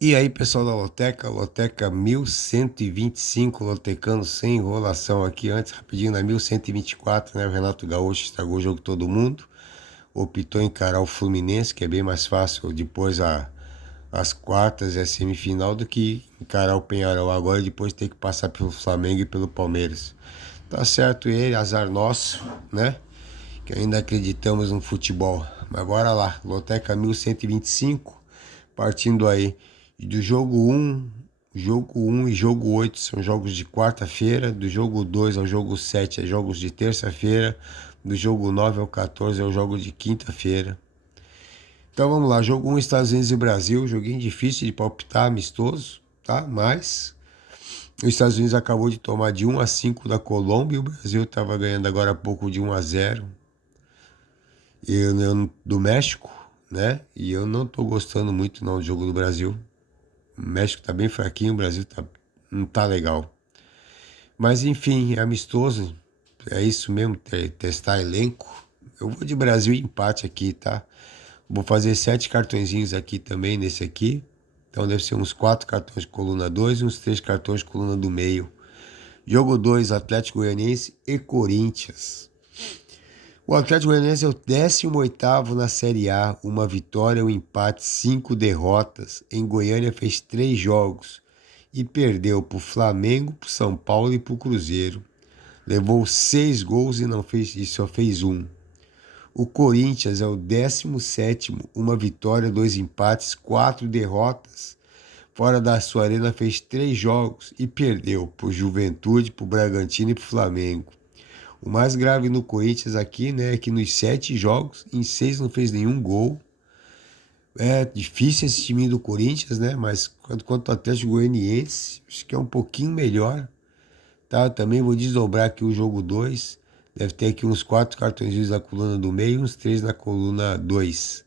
E aí, pessoal da Loteca 1125, lotecando sem enrolação aqui. Antes, rapidinho, na 1124, né? O Renato Gaúcho estragou o jogo de todo mundo. Optou em encarar o Fluminense, que é bem mais fácil depois as quartas e a semifinal do que encarar o Penharol agora e depois ter que passar pelo Flamengo e pelo Palmeiras. Tá certo ele, azar nosso, né? Que ainda acreditamos no futebol. Mas bora lá, Loteca 1125, partindo aí do jogo um e jogo 8 são jogos de quarta-feira, do jogo 2 ao jogo 7 é jogos de terça-feira, do jogo 9 ao 14 é o jogo de quinta-feira. Então vamos lá, jogo 1, Estados Unidos e Brasil, joguinho difícil de palpitar, amistoso, tá? Mas os Estados Unidos acabou de tomar de 1-5 da Colômbia e o Brasil estava ganhando agora há pouco de 1-0 do México, né? E eu não tô gostando muito não do jogo do Brasil. O México tá bem fraquinho, o Brasil não tá legal. Mas enfim, é amistoso, é isso mesmo, testar elenco. Eu vou de Brasil e empate aqui, tá? Vou fazer 7 cartõezinhos aqui também nesse aqui. Então deve ser uns 4 cartões de coluna 2 e uns 3 cartões de coluna do meio. Jogo 2, Atlético Goianiense e Corinthians. O Atlético Goianiense é o 18º na Série A, uma vitória, um empate, 5 derrotas. Em Goiânia fez 3 jogos e perdeu para o Flamengo, para o São Paulo e para o Cruzeiro. Levou 6 gols e só fez um. O Corinthians é o 17º, uma vitória, 2 empates, 4 derrotas. Fora da sua arena fez 3 jogos e perdeu para o Juventude, para o Bragantino e para o Flamengo. O mais grave no Corinthians aqui, né, é que nos 7 jogos, em 6 não fez nenhum gol. É difícil esse time do Corinthians, né, mas quanto ao Atlético Goianiense, acho que é um pouquinho melhor. Tá, eu também vou desdobrar aqui o jogo 2. Deve ter aqui uns 4 cartões na coluna do meio e uns 3 na coluna 2.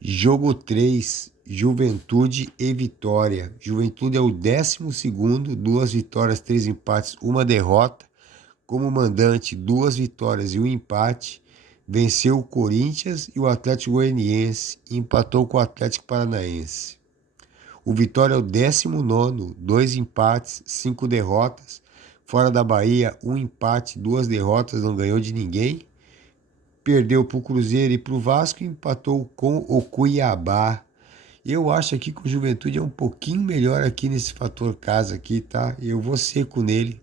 Jogo 3, Juventude e Vitória. Juventude é o 12º, 2 vitórias, 3 empates, uma derrota. Como mandante, 2 vitórias e um empate. Venceu o Corinthians e o Atlético Goianiense e empatou com o Atlético Paranaense. O Vitória é o 19º, 2 empates, 5 derrotas. Fora da Bahia, um empate, 2 derrotas, não ganhou de ninguém. Perdeu para o Cruzeiro e para o Vasco e empatou com o Cuiabá. Eu acho aqui que o Juventude é um pouquinho melhor aqui nesse fator casa aqui, tá? Eu vou seco nele,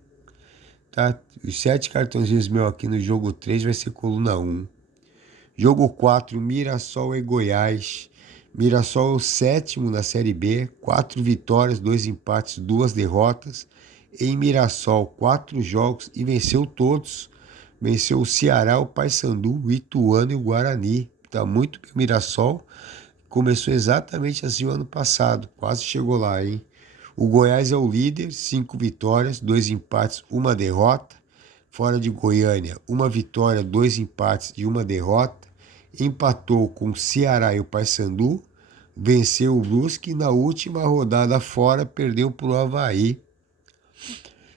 tá? Os 7 cartõezinhos meus aqui no jogo 3 vai ser coluna 1. Jogo 4, Mirassol e Goiás. Mirassol é o 7º na Série B, 4 vitórias, 2 empates, 2 derrotas. Em Mirassol, 4 jogos e venceu todos. Venceu o Ceará, o Paysandu, o Ituano e o Guarani. Tá muito bem o Mirassol. Começou exatamente assim o ano passado, quase chegou lá, hein? O Goiás é o líder, 5 vitórias, 2 empates, uma derrota. Fora de Goiânia, uma vitória, 2 empates e uma derrota. Empatou com o Ceará e o Paysandu. Venceu o Brusque e na última rodada fora perdeu para o Avaí.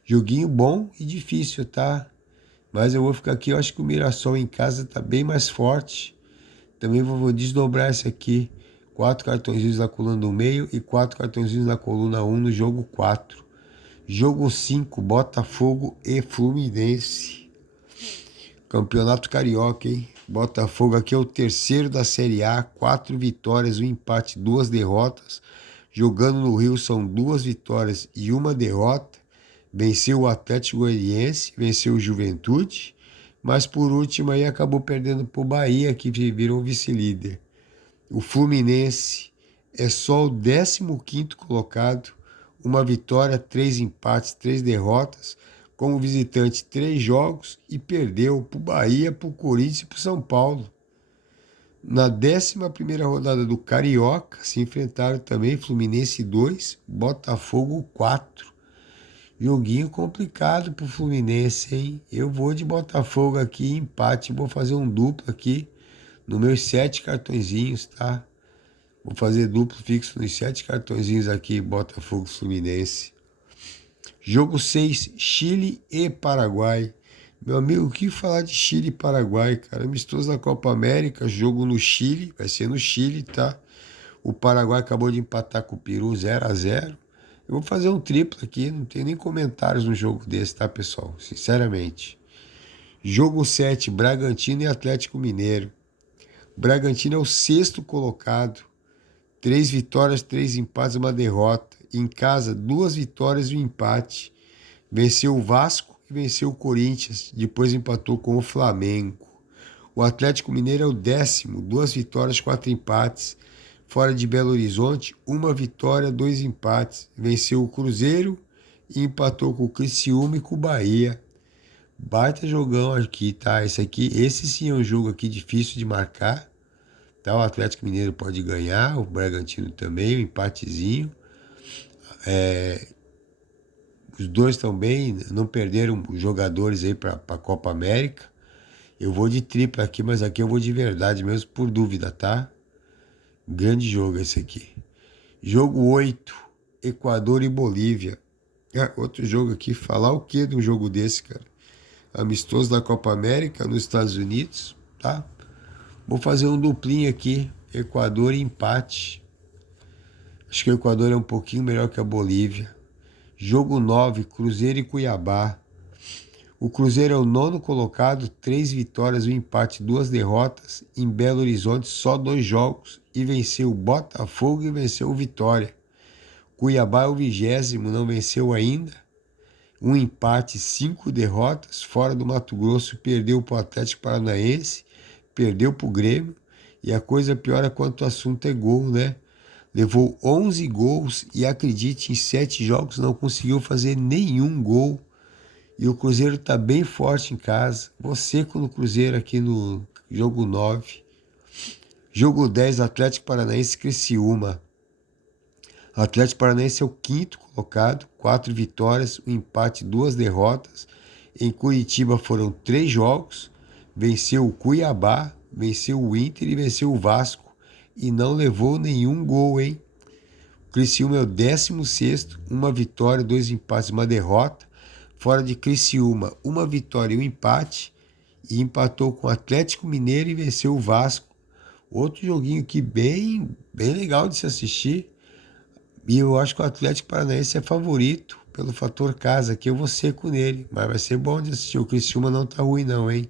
Joguinho bom e difícil, tá? Mas eu vou ficar aqui, eu acho que o Mirassol em casa tá bem mais forte. Também vou desdobrar esse aqui. 4 cartõezinhos na coluna do meio e 4 cartõezinhos na coluna 1 no jogo 4. Jogo 5, Botafogo e Fluminense. Campeonato Carioca, hein? Botafogo aqui é o 3º da Série A, 4 vitórias, um empate, 2 derrotas. Jogando no Rio são 2 vitórias e uma derrota. Venceu o Atlético Goianiense, venceu o Juventude, mas por último aí acabou perdendo para o Bahia, que virou vice-líder. O Fluminense é só o 15º colocado, uma vitória, 3 empates, 3 derrotas. Como visitante, 3 jogos e perdeu para o Bahia, para o Corinthians e para o São Paulo. Na 11ª rodada do Carioca, se enfrentaram também Fluminense 2, Botafogo 4. Joguinho complicado pro Fluminense, hein? Eu vou de Botafogo aqui, empate. Vou fazer um duplo aqui nos meus 7 cartõezinhos, tá? Vou fazer duplo fixo nos 7 cartõezinhos aqui, Botafogo Fluminense. Jogo 6, Chile e Paraguai. Meu amigo, o que falar de Chile e Paraguai, cara? Amistoso da Copa América, jogo no Chile, vai ser no Chile, tá? O Paraguai acabou de empatar com o Peru 0-0. Eu vou fazer um triplo aqui, não tem nem comentários no jogo desse, tá, pessoal? Sinceramente. Jogo 7, Bragantino e Atlético Mineiro. Bragantino é o sexto colocado. 3 vitórias, 3 empates, uma derrota. Em casa, 2 vitórias e um empate. Venceu o Vasco e venceu o Corinthians. Depois empatou com o Flamengo. O Atlético Mineiro é o 10º, 2 vitórias, 4 empates. Fora de Belo Horizonte, 1 vitória, 2 empates. Venceu o Cruzeiro e empatou com o Criciúma e com o Bahia. Baita jogão aqui, tá? Esse sim é um jogo aqui difícil de marcar. Tá? O Atlético Mineiro pode ganhar, o Bragantino também, um empatezinho. Os dois estão bem, não perderam jogadores aí para a Copa América. Eu vou de tripla aqui, mas aqui eu vou de verdade mesmo, por dúvida, tá? Grande jogo esse aqui. Jogo 8, Equador e Bolívia. Outro jogo aqui, falar o que de um jogo desse, cara? Amistoso da Copa América nos Estados Unidos, tá? Vou fazer um duplinho aqui, Equador e empate. Acho que o Equador é um pouquinho melhor que a Bolívia. Jogo 9, Cruzeiro e Cuiabá. O Cruzeiro é o 9º colocado, 3 vitórias, um empate, 2 derrotas. Em Belo Horizonte, só 2 jogos. E venceu o Botafogo e venceu o Vitória. Cuiabá é o 20º, não venceu ainda. Um empate, 5 derrotas. Fora do Mato Grosso, perdeu para o Atlético Paranaense. Perdeu para o Grêmio. E a coisa piora quanto o assunto é gol, né? Levou 11 gols e, acredite, em 7 jogos não conseguiu fazer nenhum gol. E o Cruzeiro está bem forte em casa. Vou seco no Cruzeiro aqui no jogo 9. Jogo 10, Atlético Paranaense e Criciúma. O Atlético Paranaense é o 5º colocado, 4 vitórias, um empate, 2 derrotas. Em Curitiba foram 3 jogos. Venceu o Cuiabá, venceu o Inter e venceu o Vasco. E não levou nenhum gol, hein? O Criciúma é o 16º, 1 vitória, 2 empates, uma derrota. Fora de Criciúma, 1 vitória e um empate. E empatou com o Atlético Mineiro e venceu o Vasco. Outro joguinho aqui bem legal de se assistir. E eu acho que o Atlético Paranaense é favorito pelo fator casa. Aqui eu vou seco nele, mas vai ser bom de assistir. O Criciúma não tá ruim não, hein?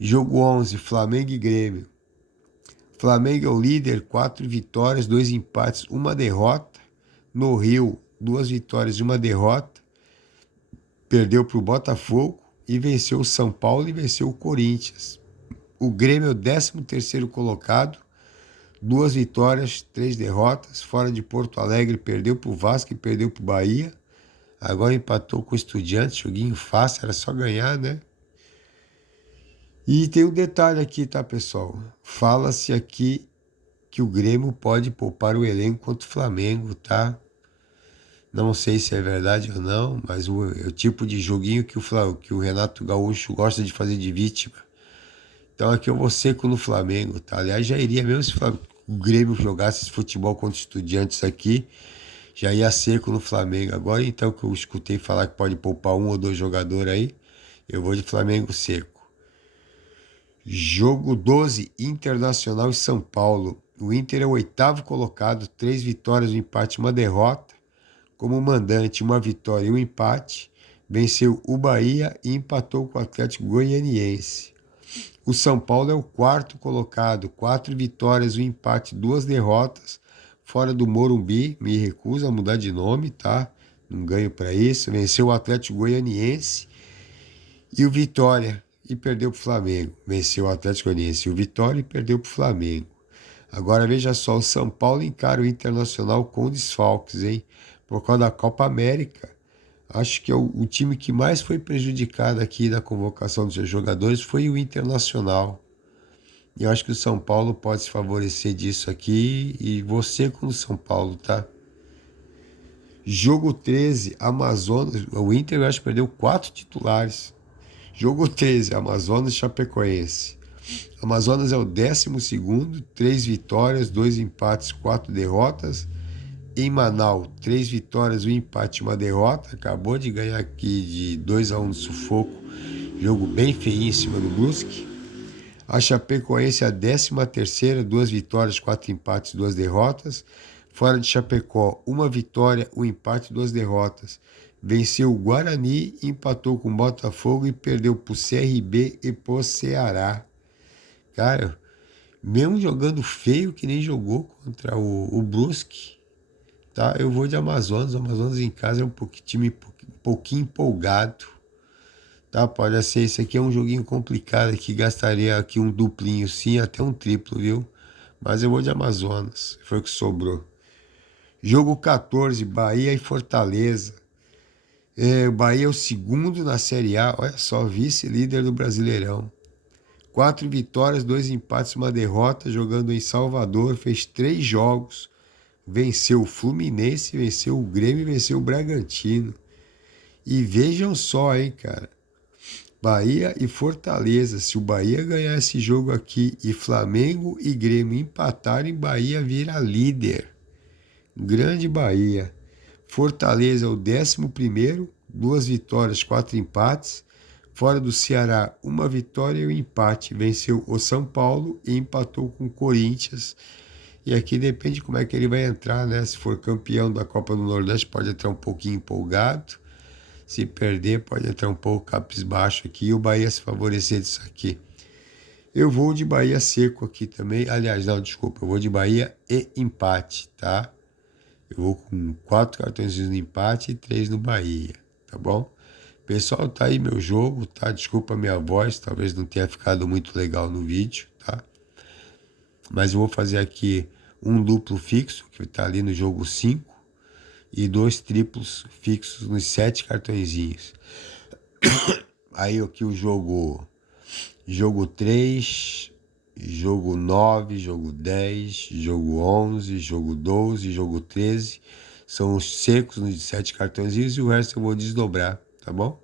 Jogo 11, Flamengo e Grêmio. Flamengo é o líder, 4 vitórias, 2 empates, 1 derrota. No Rio, 2 vitórias e 1 derrota. Perdeu para o Botafogo e venceu o São Paulo e venceu o Corinthians. O Grêmio é o 13º colocado, 2 vitórias, 3 derrotas. Fora de Porto Alegre, perdeu para o Vasco e perdeu para o Bahia. Agora empatou com o Estudiantes, joguinho fácil, era só ganhar, né? E tem um detalhe aqui, tá, pessoal? Fala-se aqui que o Grêmio pode poupar o elenco contra o Flamengo, tá? Não sei se é verdade ou não, mas o tipo de joguinho que o Renato Gaúcho gosta de fazer de vítima. Então aqui eu vou seco no Flamengo, tá? Aliás, já iria mesmo se o Grêmio jogasse esse futebol contra Estudiantes aqui, já ia seco no Flamengo. Agora então que eu escutei falar que pode poupar 1 ou 2 jogadores aí, eu vou de Flamengo seco. Jogo 12, Internacional e São Paulo. O Inter é o 8º colocado, 3 vitórias, um empate, 1 derrota. Como mandante, 1 vitória e um empate. Venceu o Bahia e empatou com o Atlético Goianiense. O São Paulo é o 4º colocado, 4 vitórias, um empate, 2 derrotas. Fora do Morumbi, me recuso a mudar de nome, tá? Não ganho para isso. Venceu o Atlético Goianiense e o Vitória e perdeu para o Flamengo. Venceu o Atlético Goianiense e o Vitória e perdeu para o Flamengo. Agora veja só, o São Paulo encara o Internacional com desfalques, hein? Por causa da Copa América. Acho que o time que mais foi prejudicado aqui na convocação dos seus jogadores foi o Internacional. E eu acho que o São Paulo pode se favorecer disso aqui e você com o São Paulo, tá? Jogo 13, Amazonas. O Inter, eu acho que perdeu 4 titulares. Jogo 13, Amazonas e Chapecoense. Amazonas é o 12º, 3 vitórias, 2 empates, 4 derrotas. Em Manaus, 3 vitórias, 1 empate e 1 derrota. Acabou de ganhar aqui de 2-1 no sufoco. Jogo bem feio em cima do Brusque. A Chapecoense a 13ª, 2 vitórias, 4 empates, 2 derrotas. Fora de Chapecó, 1 vitória, 1 empate, 2 derrotas. Venceu o Guarani, empatou com o Botafogo e perdeu pro CRB e pro Ceará. Cara, mesmo jogando feio que nem jogou contra o Brusque, tá? Eu vou de Amazonas. O Amazonas em casa é um time um pouquinho empolgado, tá? Pode ser, isso aqui é um joguinho complicado que gastaria aqui um duplinho, sim, até um triplo, viu? Mas eu vou de Amazonas, foi o que sobrou. Jogo 14, Bahia e Fortaleza. O Bahia é o segundo na Série A, olha só, vice-líder do Brasileirão. 4 vitórias, 2 empates, 1 derrota, jogando em Salvador, fez 3 jogos. Venceu o Fluminense, venceu o Grêmio, venceu o Bragantino. E vejam só, hein, cara. Bahia e Fortaleza. Se o Bahia ganhar esse jogo aqui e Flamengo e Grêmio empatarem, Bahia vira líder. Grande Bahia. Fortaleza é o 11º, 2 vitórias, 4 empates. Fora do Ceará, 1 vitória e 1 empate. Venceu o São Paulo e empatou com o Corinthians. E aqui depende como é que ele vai entrar, né? Se for campeão da Copa do Nordeste, pode entrar um pouquinho empolgado. Se perder, pode entrar um pouco cabisbaixo aqui e o Bahia se favorecer disso aqui. Eu vou de Bahia seco aqui também. Aliás, não, desculpa. Eu vou de Bahia e empate, tá? Eu vou com 4 cartões no empate e 3 no Bahia, tá bom? Pessoal, tá aí meu jogo, tá? Desculpa a minha voz, talvez não tenha ficado muito legal no vídeo, tá? Mas eu vou fazer aqui um duplo fixo, que tá ali no jogo 5, e 2 triplos fixos nos 7 cartõezinhos. Aí aqui o jogo 3, jogo 9, jogo 10, jogo 11, jogo 12, jogo 13. São os secos nos 7 cartõezinhos e o resto eu vou desdobrar, tá bom?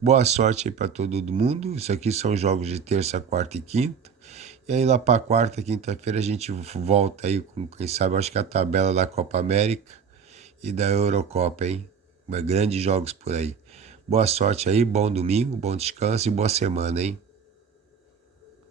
Boa sorte aí para todo mundo. Isso aqui são jogos de terça, quarta e quinta. E aí lá para quarta, quinta-feira a gente volta aí com, quem sabe, acho que a tabela da Copa América e da Eurocopa, hein? Grandes jogos por aí. Boa sorte aí, bom domingo, bom descanso e boa semana, hein?